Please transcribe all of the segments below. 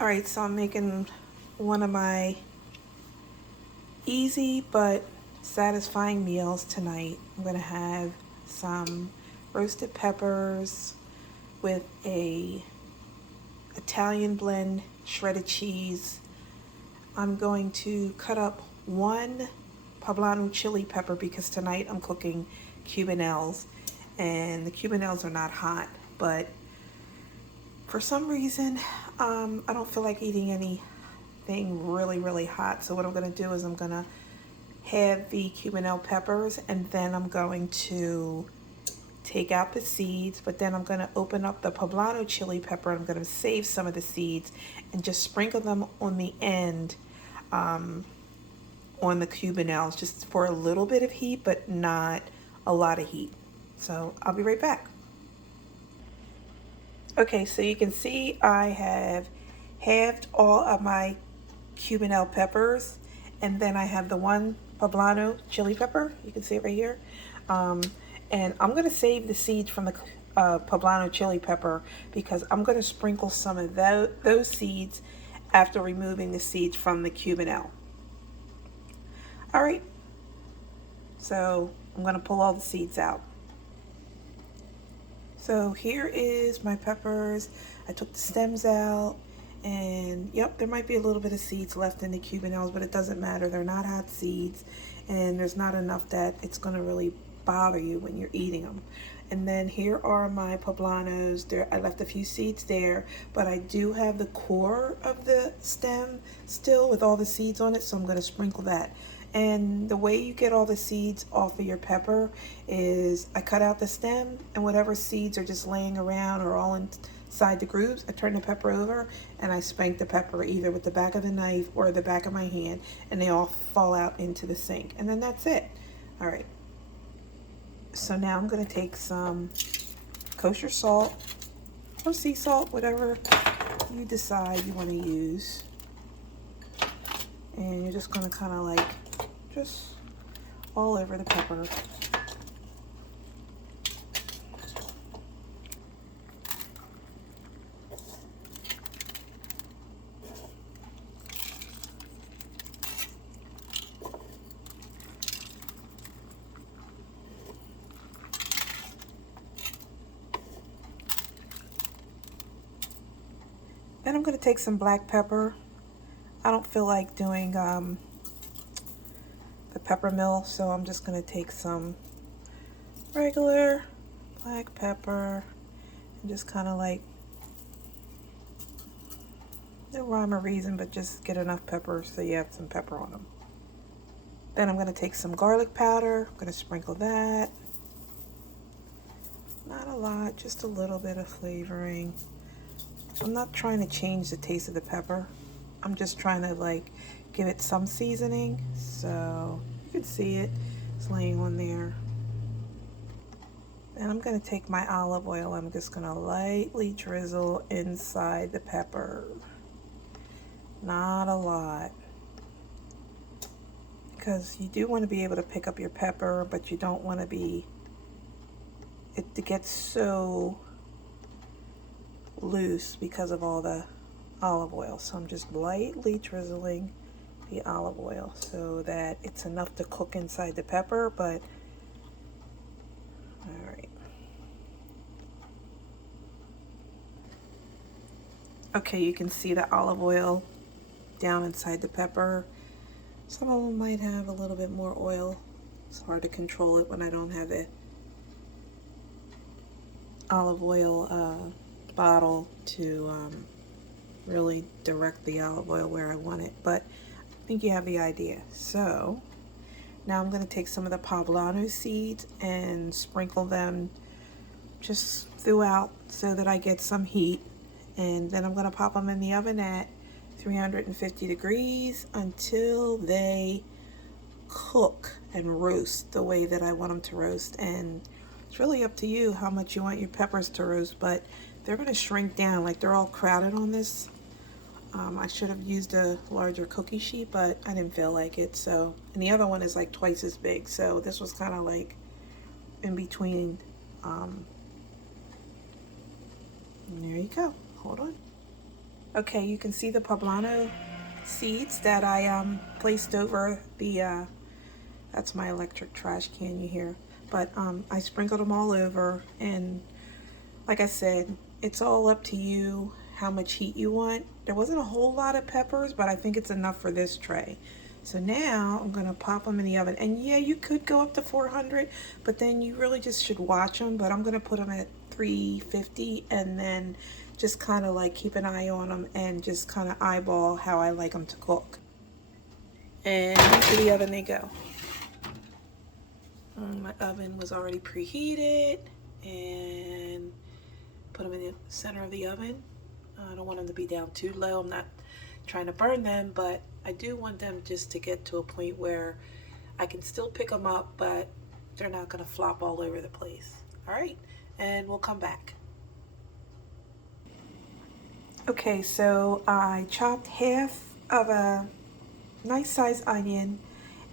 All right, so I'm making one of my easy but satisfying meals tonight. I'm gonna have some roasted peppers with a Italian blend shredded cheese. I'm going to cut up one poblano chili pepper because tonight I'm cooking Cubanelles, and the Cubanelles are not hot, but for some reason I don't feel like eating anything really hot. So what I'm going to do is I'm going to have the Cubanelle peppers, and then I'm going to take out the seeds, but then I'm going to open up the poblano chili pepper. I'm going to save some of the seeds and just sprinkle them on the end, um, on the Cubanelles, just for a little bit of heat, but not a lot of heat. So I'll be right back. Okay, so you can see I have halved all of my Cubanelle peppers, and then I have the one poblano chili pepper. You can see it right here. Um, and I'm going to save the seeds from the poblano chili pepper because I'm going to sprinkle some of those seeds after removing the seeds from the Cubanelle. All right, so I'm going to pull all the seeds out. So here is my peppers. I took the stems out, and yep, there might be a little bit of seeds left in the Cubanelles, but it doesn't matter. They're not hot seeds, and there's not enough that it's going to really bother you when you're eating them. And then here are my poblanos. There, I left a few seeds there, but I do have the core of the stem still with all the seeds on it, so I'm going to sprinkle that. And the way you get all the seeds off of your pepper is I cut out the stem, and whatever seeds are just laying around or all inside the grooves, I turn the pepper over and I spank the pepper either with the back of the knife or the back of my hand, and they all fall out into the sink. And then that's it. All right. So now I'm going to take some kosher salt or sea salt, whatever you decide you want to use. And you're just going to kind of like just all over the pepper. Then I'm going to take some black pepper. I don't feel like doing the pepper mill, so I'm just going to take some regular black pepper and just kind of like, no rhyme or reason, but just get enough pepper so you have some pepper on them. Then I'm going to take some garlic powder. I'm going to sprinkle that. Not a lot, just a little bit of flavoring. I'm not trying to change the taste of the pepper. I'm just trying to like give it some seasoning. So you can see it. It's laying on there. And I'm going to take my olive oil. I'm just going to lightly drizzle inside the pepper. Not a lot. Because you do want to be able to pick up your pepper, but you don't want to be it to get so loose because of all the olive oil. So I'm just lightly drizzling the olive oil so that it's enough to cook inside the pepper, but all right. Okay, you can see the olive oil down inside the pepper. Some of them might have a little bit more oil. It's hard to control it when I don't have the olive oil bottle to really direct the olive oil where I want it, but I think you have the idea. So now I'm going to take some of the poblano seeds and sprinkle them just throughout so that I get some heat, and then I'm going to pop them in the oven at 350 degrees until they cook and roast the way that I want them to roast. And it's really up to you how much you want your peppers to roast, but they're going to shrink down. Like, they're all crowded on this. I should have used a larger cookie sheet, but I didn't feel like it. So, and the other one is like twice as big. So this was kind of like in between. And there you go. Hold on. Okay, you can see the poblano seeds that I placed over the, that's my electric trash can you hear. But I sprinkled them all over, and like I said, it's all up to you how much heat you want. There wasn't a whole lot of peppers, but I think it's enough for this tray. So now I'm gonna pop them in the oven. And yeah, you could go up to 400, but then you really just should watch them. But I'm gonna put them at 350 and then just kind of like keep an eye on them and just kind of eyeball how I like them to cook. And into the oven they go. My oven was already preheated, and put them in the center of the oven. I don't want them to be down too low. I'm not trying to burn them, but I do want them just to get to a point where I can still pick them up, but they're not going to flop all over the place. All right, and we'll come back. Okay, so I chopped half of a nice sized onion,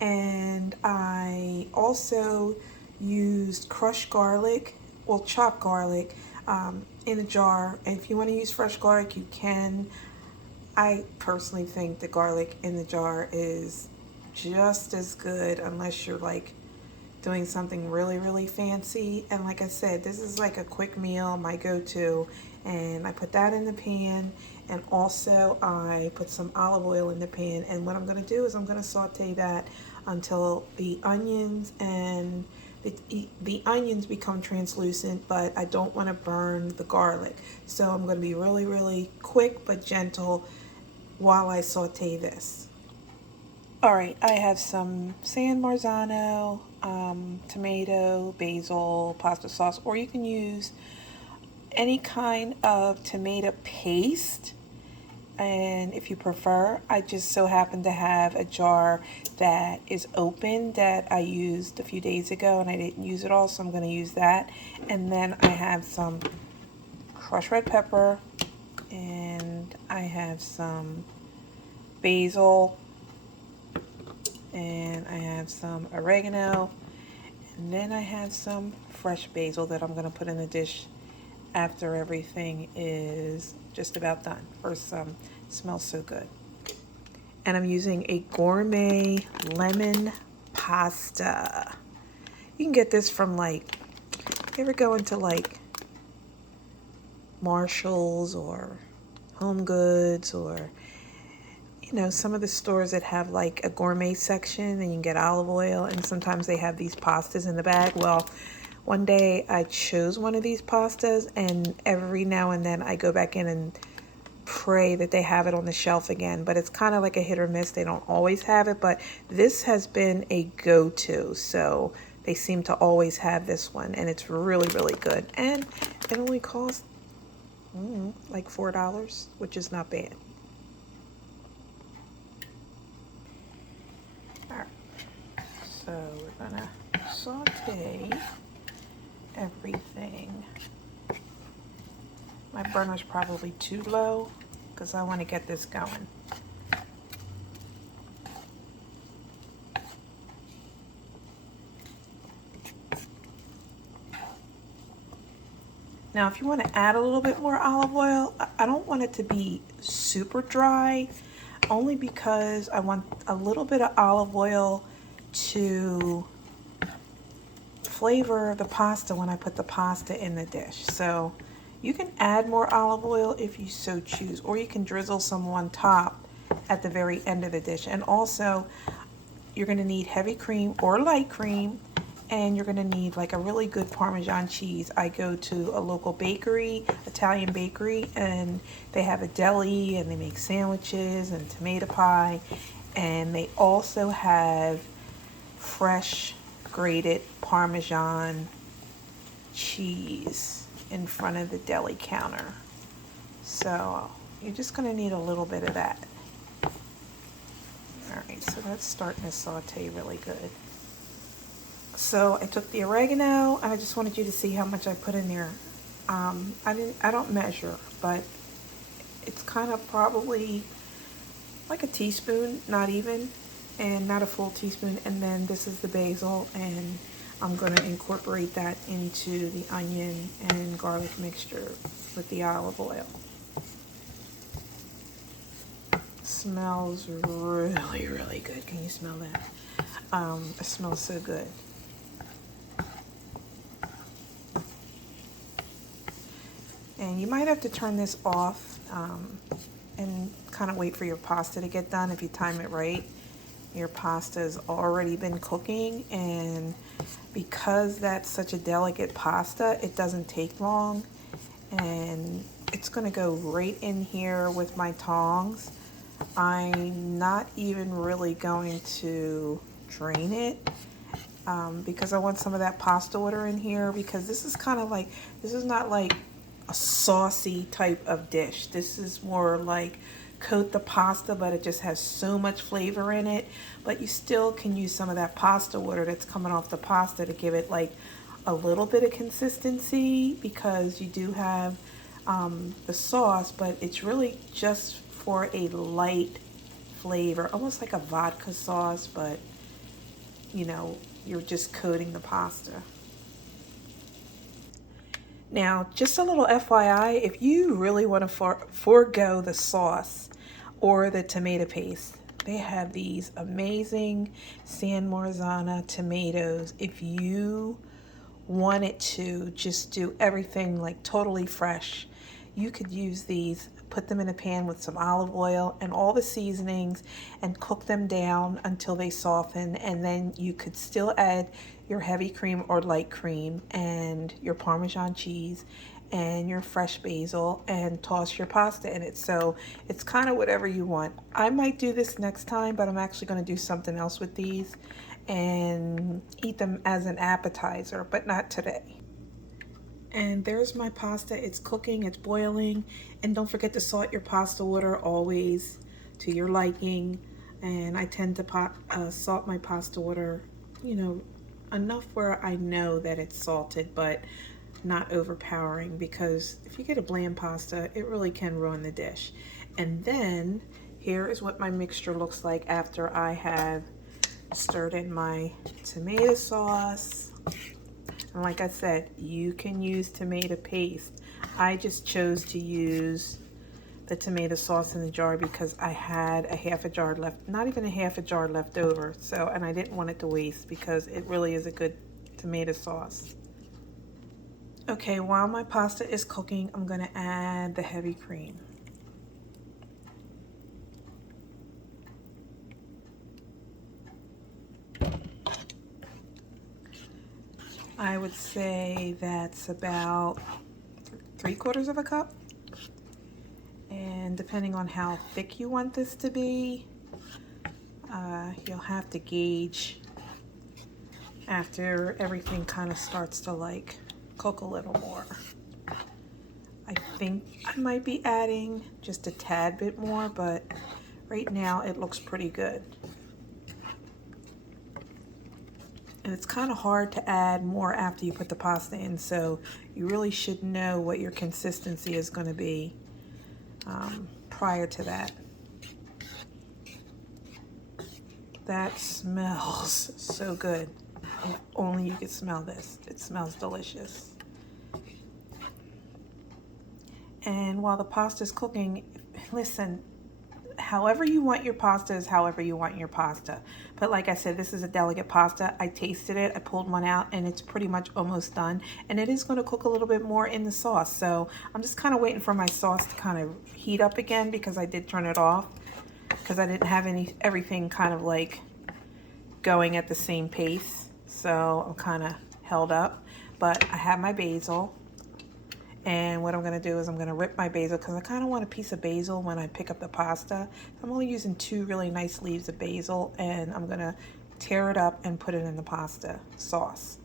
and I also used crushed garlic, well, chopped garlic, in a jar. And if you want to use fresh garlic, you can. I personally think the garlic in the jar is just as good, unless you're like doing something really, really fancy. And like I said, this is like a quick meal, my go-to. And I put that in the pan, and also I put some olive oil in the pan. And what I'm going to do is I'm going to saute that until the onions and the onions become translucent, but I don't want to burn the garlic. So I'm going to be really, really quick but gentle while I saute this. All right, I have some San Marzano, tomato, basil, pasta sauce, or you can use any kind of tomato paste. And if you prefer, I just so happen to have a jar that is open that I used a few days ago, and I didn't use it all, so I'm going to use that. And then I have some crushed red pepper, and I have some basil, and I have some oregano, and then I have some fresh basil that I'm going to put in the dish after everything is just about done. First, smells so good. And I'm using a gourmet lemon pasta. You can get this from, like, you ever go into like Marshall's or Home Goods, or you know, some of the stores that have like a gourmet section, and you can get olive oil, and sometimes they have these pastas in the bag. Well, one day I chose one of these pastas, and every now and then I go back in and pray that they have it on the shelf again, but it's kind of like a hit or miss. They don't always have it, but this has been a go-to, so they seem to always have this one, and it's really, really good. And it only costs like $4, which is not bad. All right, so we're gonna saute everything. My burner's probably too low because I want to get this going. Now, if you want to add a little bit more olive oil, I don't want it to be super dry, only because I want a little bit of olive oil to flavor the pasta when I put the pasta in the dish. So you can add more olive oil if you so choose, or you can drizzle some on top at the very end of the dish. And also, you're going to need heavy cream or light cream, and you're going to need like a really good Parmesan cheese. I go to a local bakery, Italian bakery, and they have a deli, and they make sandwiches and tomato pie, and they also have fresh grated Parmesan cheese in front of the deli counter. So you're just going to need a little bit of that. All right, so that's starting to saute really good. So I took the oregano, and I just wanted you to see how much I put in there. I don't measure, but it's kind of probably like a teaspoon, not even, and not a full teaspoon. And then this is the basil, and I'm going to incorporate that into the onion and garlic mixture with the olive oil. smells really, really good. Can you smell that? It smells so good. And you might have to turn this off and kind of wait for your pasta to get done. If you time it right, your pasta has already been cooking, and because that's such a delicate pasta, it doesn't take long, and it's going to go right in here with my tongs. I'm not even really going to drain it because I want some of that pasta water in here, because this is kind of like, this is not like a saucy type of dish. This is more like coat the pasta, but it just has so much flavor in it. But you still can use some of that pasta water that's coming off the pasta to give it like a little bit of consistency, because you do have the sauce, but it's really just for a light flavor, almost like a vodka sauce, but you know, you're just coating the pasta. Now, just a little FYI, if you really want to forego the sauce or the tomato paste, they have these amazing San Marzano tomatoes. If you wanted to just do everything like totally fresh, you could use these, put them in a pan with some olive oil and all the seasonings and cook them down until they soften, and then you could still add your heavy cream or light cream and your Parmesan cheese and your fresh basil and toss your pasta in it. So it's kind of whatever you want. I might do this next time, but I'm actually going to do something else with these and eat them as an appetizer, but not today. And there's my pasta. It's cooking, it's boiling. And don't forget to salt your pasta water always to your liking. And I tend to salt my pasta water, you know, enough where I know that it's salted, but not overpowering, because if you get a bland pasta, it really can ruin the dish. And then here is what my mixture looks like after I have stirred in my tomato sauce. And like I said, you can use tomato paste. I just chose to use the tomato sauce in the jar because I had a half a jar left, not even a half a jar left over. So, and I didn't want it to waste because it really is a good tomato sauce. Okay, while my pasta is cooking, I'm gonna add the heavy cream. I would say that's about 3/4 of a cup. And depending on how thick you want this to be, you'll have to gauge after everything kind of starts to like cook a little more. I think I might be adding just a tad bit more, but right now it looks pretty good. And it's kind of hard to add more after you put the pasta in, so you really should know what your consistency is going to be prior to that. That smells so good. If only you could smell this. It smells delicious. And while the pasta is cooking, listen, however you want your pasta is however you want your pasta. But like I said, this is a delicate pasta. I tasted it, I pulled one out, and it's pretty much almost done. And it is going to cook a little bit more in the sauce. So I'm just kind of waiting for my sauce to kind of heat up again, because I did turn it off because I didn't have everything kind of like going at the same pace. So I'm kind of held up. But I have my basil. And what I'm going to do is I'm going to rip my basil, because I kind of want a piece of basil when I pick up the pasta. I'm only using 2 really nice leaves of basil, and I'm going to tear it up and put it in the pasta sauce.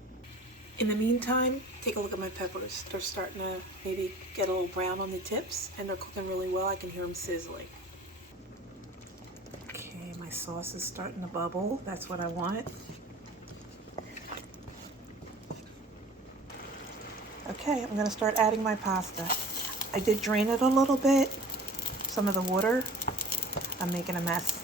In the meantime, take a look at my peppers. They're starting to maybe get a little brown on the tips, and they're cooking really well. I can hear them sizzling. Okay, my sauce is starting to bubble. That's what I want. Okay, I'm going to start adding my pasta. I did drain it a little bit, some of the water. I'm making a mess.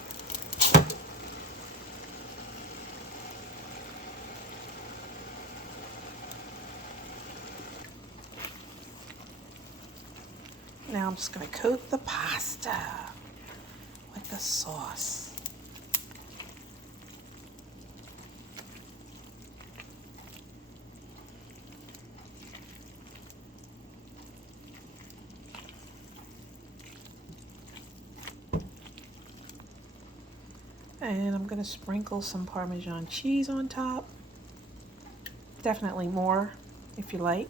Now I'm just going to coat the pasta with the sauce. And I'm going to sprinkle some Parmesan cheese on top. Definitely more if you like.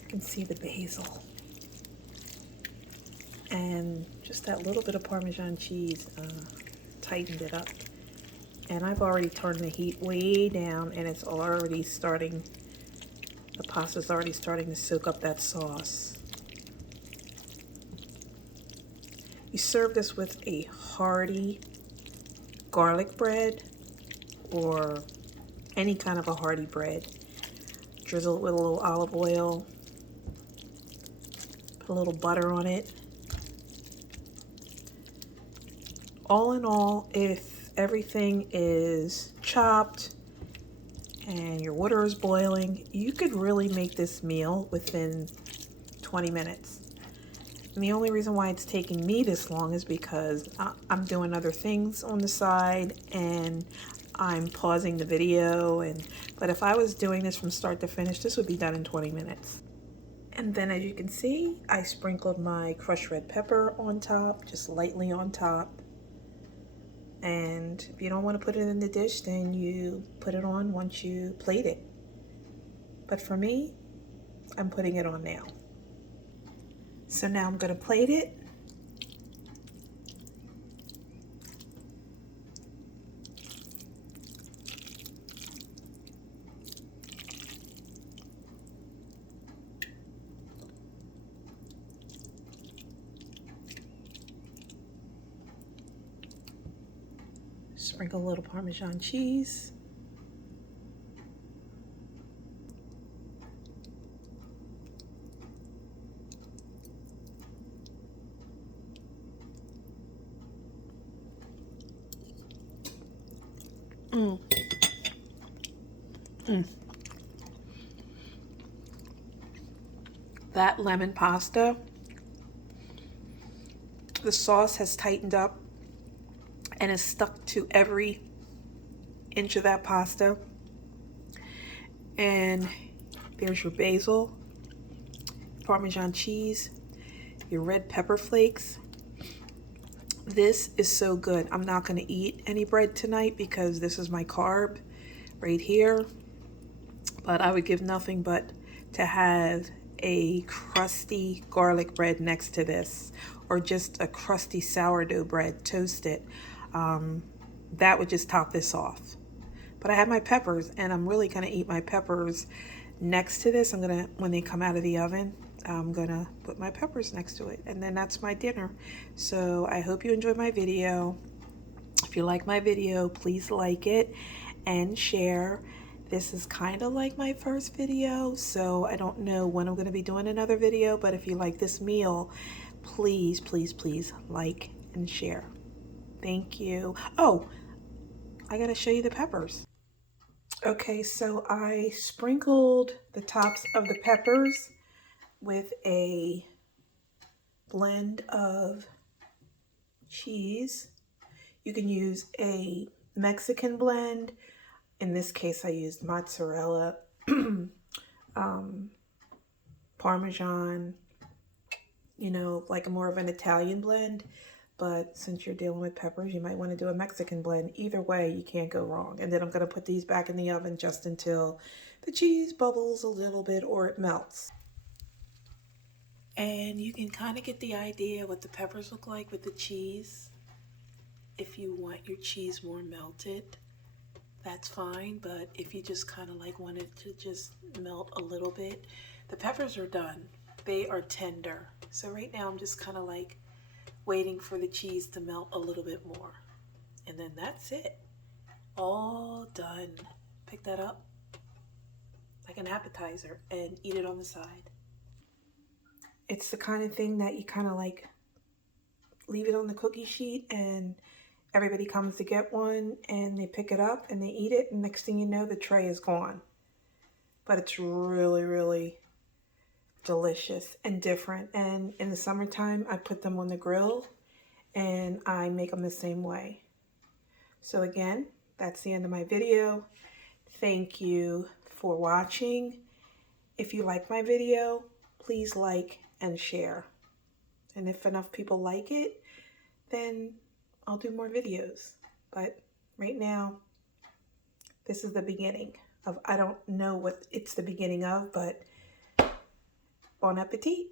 You can see the basil. And just that little bit of Parmesan cheese tightened it up. And I've already turned the heat way down, and it's already starting, the pasta's already starting to soak up that sauce. You serve this with a hearty garlic bread or any kind of a hearty bread. Drizzle it with a little olive oil, put a little butter on it. All in all, if everything is chopped and your water is boiling, you could really make this meal within 20 minutes. And the only reason why it's taking me this long is because I'm doing other things on the side and I'm pausing the video. But if I was doing this from start to finish, this would be done in 20 minutes. And then as you can see, I sprinkled my crushed red pepper on top, just lightly on top. And if you don't want to put it in the dish, then you put it on once you plate it. But for me, I'm putting it on now. So now I'm going to plate it. Sprinkle a little Parmesan cheese. That lemon pasta, the sauce has tightened up and is stuck to every inch of that pasta. And there's your basil, Parmesan cheese, your red pepper flakes. This is so good. I'm not going to eat any bread tonight because this is my carb right here. But I would give nothing but to have a crusty garlic bread next to this, or just a crusty sourdough bread, toasted. That would just top this off. But I have my peppers, and I'm really going to eat my peppers next to this. When they come out of the oven, I'm going to put my peppers next to it, and then that's my dinner. So I hope you enjoyed my video. If you like my video, please like it and share. This is kind of like my first video, so I don't know when I'm going to be doing another video, but if you like this meal, please, please, please like and share. Thank you. Oh, I got to show you the peppers. Okay, so I sprinkled the tops of the peppers with a blend of cheese. You can use a Mexican blend. In this case, I used mozzarella, Parmesan, like more of an Italian blend. But since you're dealing with peppers, you might want to do a Mexican blend. Either way, you can't go wrong. And then I'm going to put these back in the oven just until the cheese bubbles a little bit or it melts. And you can kind of get the idea what the peppers look like with the cheese. If you want your cheese more melted, that's fine. But if you just kind of like want it to just melt a little bit, the peppers are done. They are tender. So right now I'm just kind of like waiting for the cheese to melt a little bit more. And then that's it. All done. Pick that up like an appetizer and eat it on the side. It's the kind of thing that you kind of like leave it on the cookie sheet and everybody comes to get one and they pick it up and they eat it, and next thing you know, the tray is gone. but it's really, really delicious and different. And in the summertime, I put them on the grill and I make them the same way. So again, that's the end of my video. Thank you for watching. If you like my video, please like and share. And if enough people like it, then I'll do more videos. But right now, this is the beginning of, I don't know what it's the beginning of, but bon appetit.